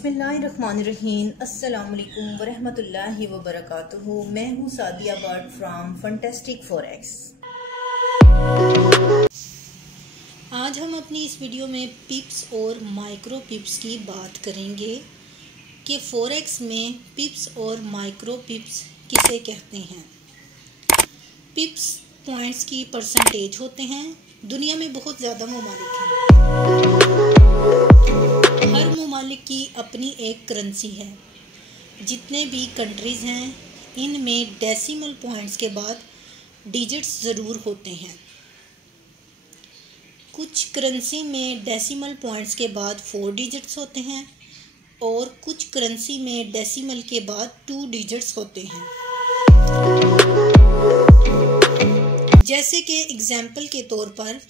बिस्मिल्लाहिर्रहमानिर्रहीम। अस्सलाम वालेकुम वरहमतुल्लाहि वबरकातुहू। मैं हूँ Sadia but from fantastic forex. आज हम अपनी इस वीडियो में पिप्स और माइक्रो पिप्स की बात करेंगे कि फॉरेक्स में पिप्स और माइक्रो पिप्स किसे कहते हैं। पिप्स पॉइंट्स की परसेंटेज होते हैं। दुनिया में बहुत ज़्यादा ममालिक हैं। हर ममालिक की अपनी एक करेंसी है। जितने भी कंट्रीज़ हैं इनमें डेसिमल पॉइंट्स के बाद डिजिट्स ज़रूर होते हैं। कुछ करेंसी में डेसिमल पॉइंट्स के बाद 4 डिजिट्स होते हैं और कुछ करेंसी में डेसिमल के बाद 2 डिजिट्स होते हैं। जैसे कि एग्जाम्पल के तौर पर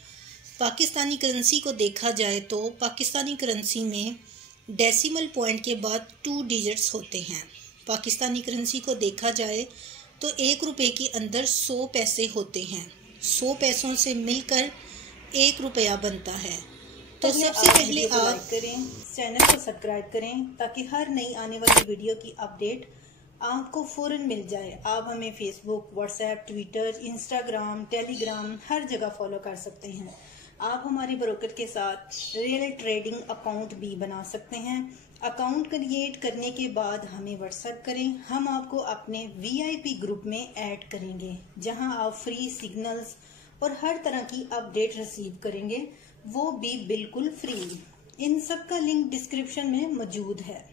पाकिस्तानी करेंसी को देखा जाए तो पाकिस्तानी करेंसी में डेसिमल पॉइंट के बाद 2 डिजिट्स होते हैं। पाकिस्तानी करेंसी को देखा जाए तो 1 रुपये के अंदर 100 पैसे होते हैं। 100 पैसों से मिलकर 1 रुपया बनता है। तो सबसे पहले आप लाइक करें, चैनल को सब्सक्राइब करें ताकि हर नई आने वाली वीडियो की अपडेट आपको फ़ौरन मिल जाए। आप हमें Facebook, WhatsApp, Twitter, Instagram, Telegram हर जगह फॉलो कर सकते हैं। आप हमारे ब्रोकर के साथ रियल ट्रेडिंग अकाउंट भी बना सकते हैं। अकाउंट क्रिएट करने के बाद हमें व्हाट्सएप करें, हम आपको अपने VIP ग्रुप में ऐड करेंगे जहां आप फ्री सिग्नल्स और हर तरह की अपडेट रिसीव करेंगे, वो भी बिल्कुल फ्री। इन सब का लिंक डिस्क्रिप्शन में मौजूद है।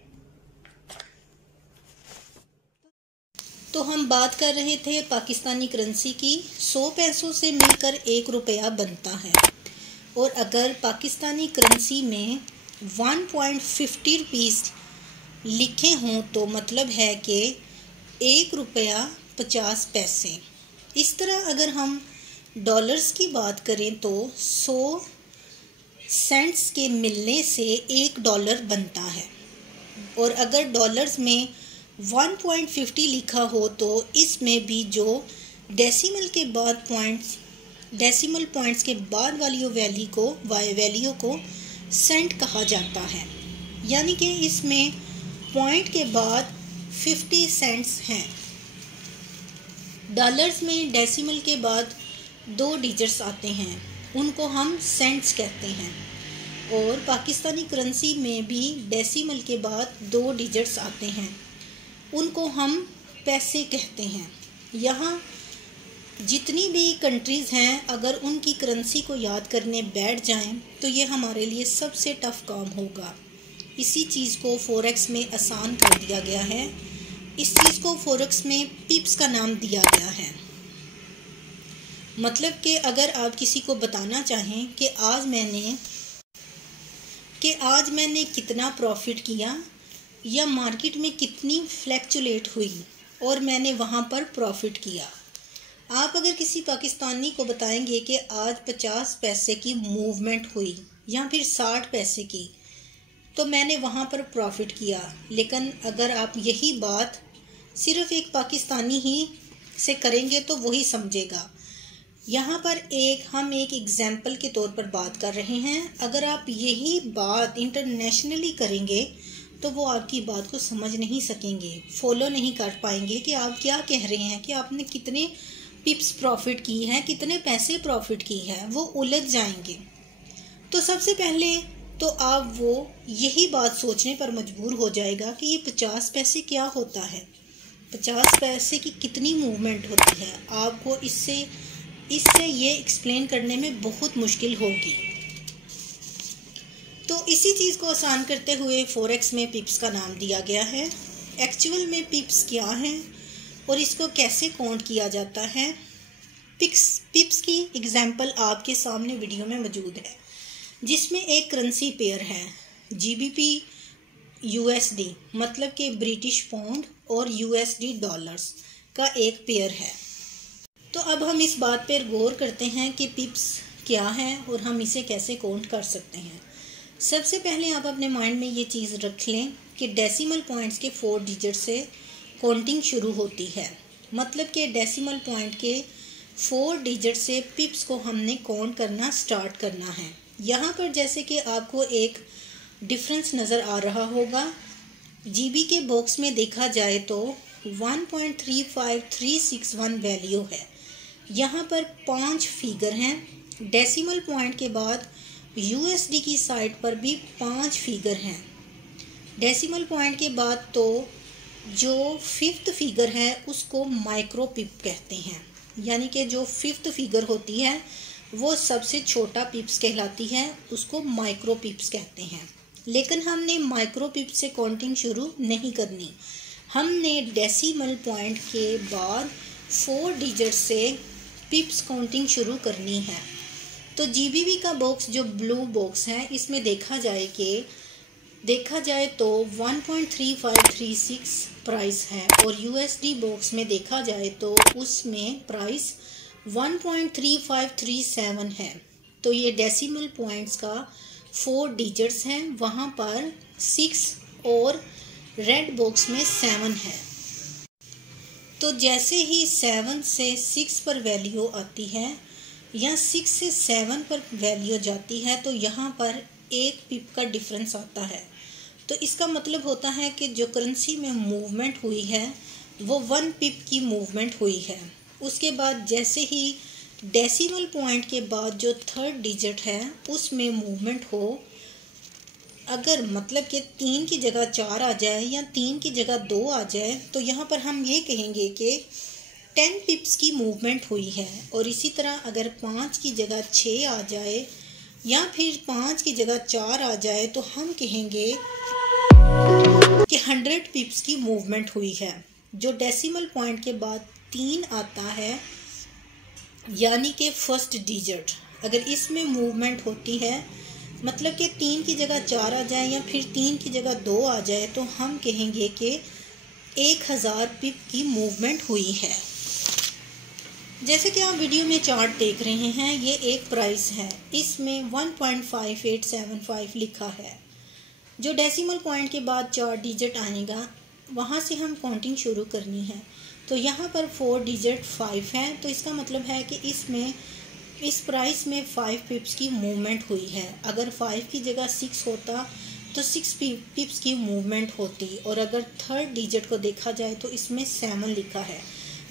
तो हम बात कर रहे थे पाकिस्तानी करेंसी की। 100 पैसों से मिलकर 1 रुपया बनता है और अगर पाकिस्तानी करेंसी में 1.50 रुपीज़ लिखे हों तो मतलब है कि 1 रुपया 50 पैसे। इस तरह अगर हम डॉलर्स की बात करें तो 100 सेंट्स के मिलने से 1 डॉलर बनता है और अगर डॉलर्स में 1.50 लिखा हो तो इसमें भी जो डेसिमल पॉइंट्स के बाद वाली वैल्यू को सेंट कहा जाता है। यानी कि इसमें पॉइंट के बाद 50 सेंट्स हैं। डॉलर्स में डेसिमल के बाद 2 डिजिट्स आते हैं, उनको हम सेंट्स कहते हैं। और पाकिस्तानी करेंसी में भी डेसिमल के बाद 2 डिजिट्स आते हैं, उनको हम पैसे कहते हैं। यहाँ जितनी भी कंट्रीज़ हैं अगर उनकी करेंसी को याद करने बैठ जाएं तो ये हमारे लिए सबसे टफ़ काम होगा। इसी चीज़ को फॉरेक्स में आसान कर दिया गया है। इस चीज़ को फॉरेक्स में पिप्स का नाम दिया गया है। मतलब कि अगर आप किसी को बताना चाहें कि आज मैंने कितना प्रॉफिट किया या मार्केट में कितनी फ्लैक्चुएट हुई और मैंने वहाँ पर प्रॉफिट किया। आप अगर किसी पाकिस्तानी को बताएंगे कि आज 50 पैसे की मूवमेंट हुई या फिर 60 पैसे की तो मैंने वहाँ पर प्रॉफिट किया। लेकिन अगर आप यही बात सिर्फ़ एक पाकिस्तानी ही से करेंगे तो वही समझेगा। यहाँ पर हम एक एग्जाम्पल के तौर पर बात कर रहे हैं। अगर आप यही बात इंटरनेशनली करेंगे तो वो आपकी बात को समझ नहीं सकेंगे, फॉलो नहीं कर पाएंगे कि आप क्या कह रहे हैं, कि आपने कितने पिप्स प्रॉफिट की हैं, कितने पैसे प्रॉफिट की है, वो उलझ जाएंगे। तो सबसे पहले तो आप वो यही बात सोचने पर मजबूर हो जाएगा कि ये 50 पैसे क्या होता है, 50 पैसे की कितनी मूवमेंट होती है। आपको इससे ये एक्सप्लेन करने में बहुत मुश्किल होगी। तो इसी चीज़ को आसान करते हुए फॉरेक्स में पिप्स का नाम दिया गया है। एक्चुअल में पिप्स क्या हैं और इसको कैसे काउंट किया जाता है। पिप्स की एग्जाम्पल आपके सामने वीडियो में मौजूद है, जिसमें एक करेंसी पेयर है GBP USD, मतलब कि ब्रिटिश पाउंड और USD डॉलर्स का एक पेयर है। तो अब हम इस बात पर गौर करते हैं कि पिप्स क्या है और हम इसे कैसे काउंट कर सकते हैं। सबसे पहले आप अपने माइंड में ये चीज़ रख लें कि डेसिमल पॉइंट्स के 4 डिजिट से काउंटिंग शुरू होती है। मतलब कि डेसिमल पॉइंट के 4 डिजिट से पिप्स को हमने काउंट करना स्टार्ट करना है। यहाँ पर जैसे कि आपको एक डिफरेंस नज़र आ रहा होगा, जीबी के बॉक्स में देखा जाए तो 1.35361 वैल्यू है। यहाँ पर 5 फिगर हैं। डेसिमल पॉइंट के बाद यूएसडी की साइड पर भी 5 फिगर हैं। डेसिमल पॉइंट के बाद तो जो 5th फिगर है उसको माइक्रो पिप कहते हैं, यानी कि जो 5th फिगर होती है वो सबसे छोटा पिप्स कहलाती है, उसको माइक्रो पिप्स कहते हैं। लेकिन हमने माइक्रो पिप्स से काउंटिंग शुरू नहीं करनी, हमने डेसिमल पॉइंट के बाद 4 डिजिट से पिप्स काउंटिंग शुरू करनी है। तो जीबीबी का बॉक्स जो ब्लू बॉक्स है इसमें देखा जाए तो 1.3536 प्राइस है, और यूएसडी बॉक्स में देखा जाए तो उसमें प्राइस 1.3537 है। तो ये डेसिमल पॉइंट्स का 4 डिजिट्स हैं, वहाँ पर 6 और रेड बॉक्स में 7 है। तो जैसे ही 7 से 6 पर वैल्यू आती है या 6 से 7 पर वैल्यू जाती है तो यहाँ पर 1 पिप का डिफरेंस आता है। तो इसका मतलब होता है कि जो करेंसी में मूवमेंट हुई है वो 1 पिप की मूवमेंट हुई है। उसके बाद जैसे ही डेसिमल पॉइंट के बाद जो 3rd डिजिट है उसमें मूवमेंट हो, अगर मतलब कि 3 की जगह 4 आ जाए या 3 की जगह 2 आ जाए तो यहाँ पर हम ये कहेंगे कि 10 पिप्स की मूवमेंट हुई है। और इसी तरह अगर 5 की जगह 6 आ जाए या फिर 5 की जगह 4 आ जाए तो हम कहेंगे कि 100 पिप्स की मूवमेंट हुई है। जो डेसिमल पॉइंट के बाद 3 आता है यानी कि 1st डिजिट, अगर इसमें मूवमेंट होती है मतलब कि 3 की जगह 4 आ जाए या फिर 3 की जगह 2 आ जाए तो हम कहेंगे कि 1000 पिप की मूवमेंट हुई है। जैसे कि आप वीडियो में चार्ट देख रहे हैं, ये एक प्राइस है, इसमें 1.5875 लिखा है। जो डेसिमल पॉइंट के बाद 4 डिजिट आएगा वहाँ से हम काउंटिंग शुरू करनी है। तो यहाँ पर 4 डिजिट 5 है, तो इसका मतलब है कि इस प्राइस में 5 पिप्स की मूवमेंट हुई है। अगर 5 की जगह 6 होता तो 6 पिप्स की मूवमेंट होती, और अगर 3rd डिजिट को देखा जाए तो इसमें 7 लिखा है,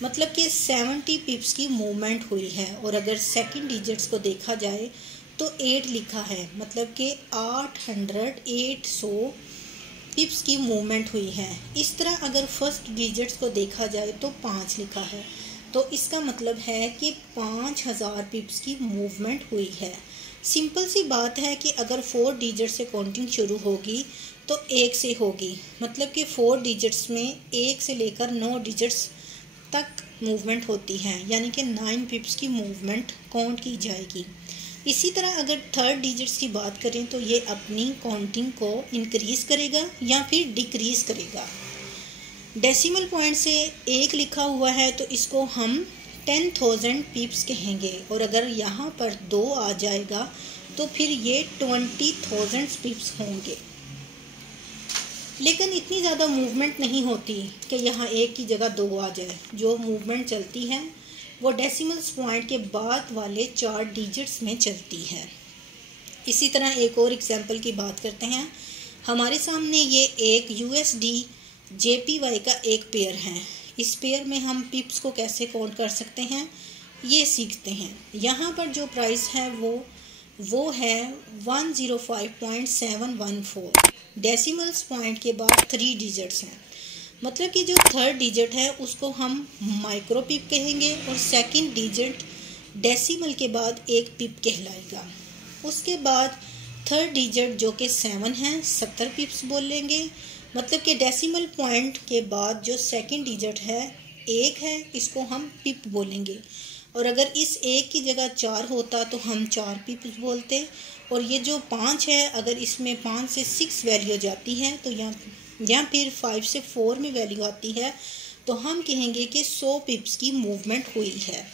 मतलब कि 70 पिप्स की मूवमेंट हुई है। और अगर 2nd डिजिट्स को देखा जाए तो 8 लिखा है, मतलब कि 800 पिप्स की मूवमेंट हुई है। इस तरह अगर 1st डिजिट्स को देखा जाए तो 5 लिखा है, तो इसका मतलब है कि 5000 पिप्स की मूवमेंट हुई है। सिंपल सी बात है कि अगर 4 डिजिट से काउंटिंग शुरू होगी तो 1 से होगी, मतलब कि 4 डिजिट्स में 1 से लेकर 9 डिजिट्स तक मूवमेंट होती है, यानी कि 9 पिप्स की मूवमेंट काउंट की जाएगी। इसी तरह अगर 3rd डिजिट्स की बात करें तो ये अपनी काउंटिंग को इंक्रीज़ करेगा या फिर डिक्रीज़ करेगा। डेसिमल पॉइंट से 1 लिखा हुआ है तो इसको हम 10,000 पिप्स कहेंगे, और अगर यहाँ पर 2 आ जाएगा तो फिर ये 20,000 पिप्स होंगे। लेकिन इतनी ज़्यादा मूवमेंट नहीं होती कि यहाँ 1 की जगह 2 आ जाए। जो मूवमेंट चलती है वो डेसिमल पॉइंट के बाद वाले 4 डिजिट्स में चलती है। इसी तरह एक और एग्जांपल की बात करते हैं। हमारे सामने ये एक USD JPY का एक पेयर है। इस पेयर में हम पिप्स को कैसे काउंट कर सकते हैं ये सीखते हैं। यहाँ पर जो प्राइस है वो है 105.714। डेसिमल्स पॉइंट के बाद 3 डिजिट्स हैं, मतलब कि जो 3rd डिजिट है उसको हम माइक्रो पिप कहेंगे, और 2nd डिजिट डेसिमल के बाद 1 पिप कहलाएगा। उसके बाद 3rd डिजिट जो कि 7 है 70 पिप्स बोलेंगे, मतलब कि डेसिमल पॉइंट के बाद जो 2nd डिजिट है 1 है, इसको हम पिप बोलेंगे। और अगर इस 1 की जगह 4 होता तो हम 4 पिप्स बोलते। और ये जो 5 है, अगर इसमें 5 से 6 वैल्यू जाती है तो या फिर 5 से 4 में वैल्यू आती है तो हम कहेंगे कि 100 पिप्स की मूवमेंट हुई है।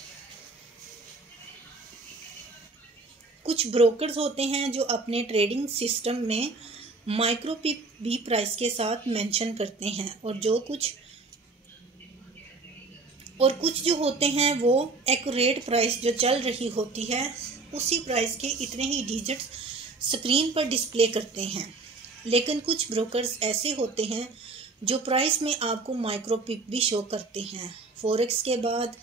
कुछ ब्रोकर्स होते हैं जो अपने ट्रेडिंग सिस्टम में माइक्रो पिप भी प्राइस के साथ मेंशन करते हैं, और कुछ जो होते हैं वो एक्यूरेट प्राइस जो चल रही होती है उसी प्राइस के इतने ही डिजिट्स स्क्रीन पर डिस्प्ले करते हैं। लेकिन कुछ ब्रोकर्स ऐसे होते हैं जो प्राइस में आपको माइक्रो पिप भी शो करते हैं। फॉरेक्स के बाद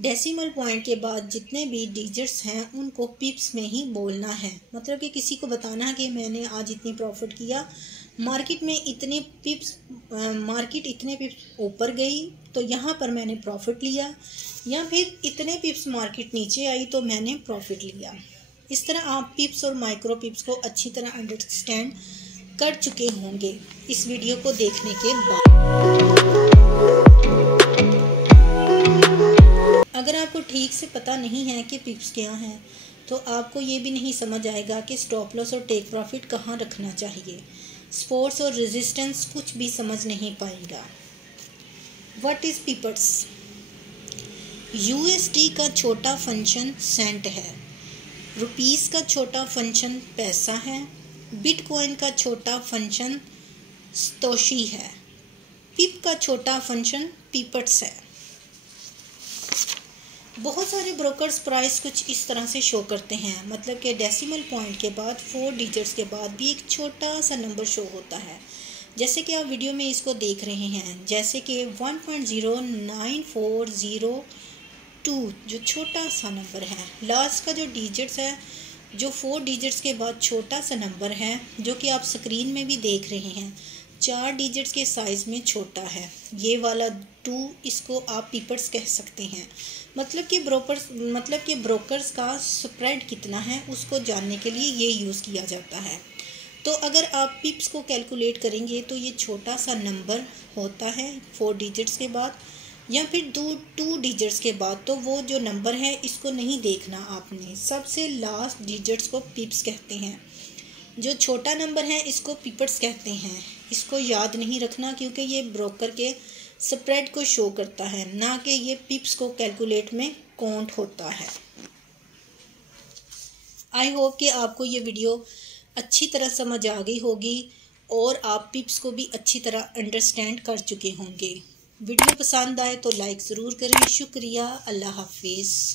डेसिमल पॉइंट के बाद जितने भी डिजिट्स हैं उनको पिप्स में ही बोलना है। मतलब कि किसी को बताना है कि मैंने आज इतनी प्रॉफिट किया, मार्केट में इतने पिप्स, मार्केट इतने पिप्स ऊपर गई तो यहाँ पर मैंने प्रॉफिट लिया, या फिर इतने पिप्स मार्केट नीचे आई तो मैंने प्रॉफिट लिया। इस तरह आप पिप्स और माइक्रो पिप्स को अच्छी तरह अंडरस्टैंड कर चुके होंगे इस वीडियो को देखने के बाद। अगर आपको ठीक से पता नहीं है कि पिप्स क्या हैं तो आपको ये भी नहीं समझ आएगा कि स्टॉप लॉस और टेक प्रॉफिट कहाँ रखना चाहिए। सपोर्ट्स और रेजिस्टेंस कुछ भी समझ नहीं पाएगा। What is पिपर्स? यूएसडी का छोटा फंक्शन सेंट है, रुपीस का छोटा फंक्शन पैसा है, बिटकॉइन का छोटा फंक्शन सतोशी है, पिप का छोटा फंक्शन पिपर्स है। बहुत सारे ब्रोकर्स प्राइस कुछ इस तरह से शो करते हैं, मतलब कि डेसिमल पॉइंट के बाद 4 डिजिट्स के बाद भी एक छोटा सा नंबर शो होता है, जैसे कि आप वीडियो में इसको देख रहे हैं, जैसे कि 1.09402 जो छोटा सा नंबर है। लास्ट का जो डिजिट्स है, जो 4 डिजिट्स के बाद छोटा सा नंबर है, जो कि आप स्क्रीन में भी देख रहे हैं, 4 डिजिट्स के साइज़ में छोटा है। ये वाला 2, इसको आप पिपर्स कह सकते हैं। मतलब कि ब्रोकर्स का स्प्रेड कितना है उसको जानने के लिए ये यूज़ किया जाता है। तो अगर आप पिप्स को कैलकुलेट करेंगे तो ये छोटा सा नंबर होता है 4 डिजिट्स के बाद, या फिर 2 डिजिट्स के बाद। तो वो जो नंबर है इसको नहीं देखना आपने, सबसे लास्ट डिजिट्स को पिप्स कहते हैं। जो छोटा नंबर है इसको पिपर्स कहते हैं। इसको याद नहीं रखना क्योंकि ये ब्रोकर के स्प्रेड को शो करता है, ना कि ये पिप्स को कैलकुलेट में काउंट होता है। आई होप कि आपको ये वीडियो अच्छी तरह समझ आ गई होगी और आप पिप्स को भी अच्छी तरह अंडरस्टैंड कर चुके होंगे। वीडियो पसंद आए तो लाइक ज़रूर करें। शुक्रिया। अल्लाह हाफिज़।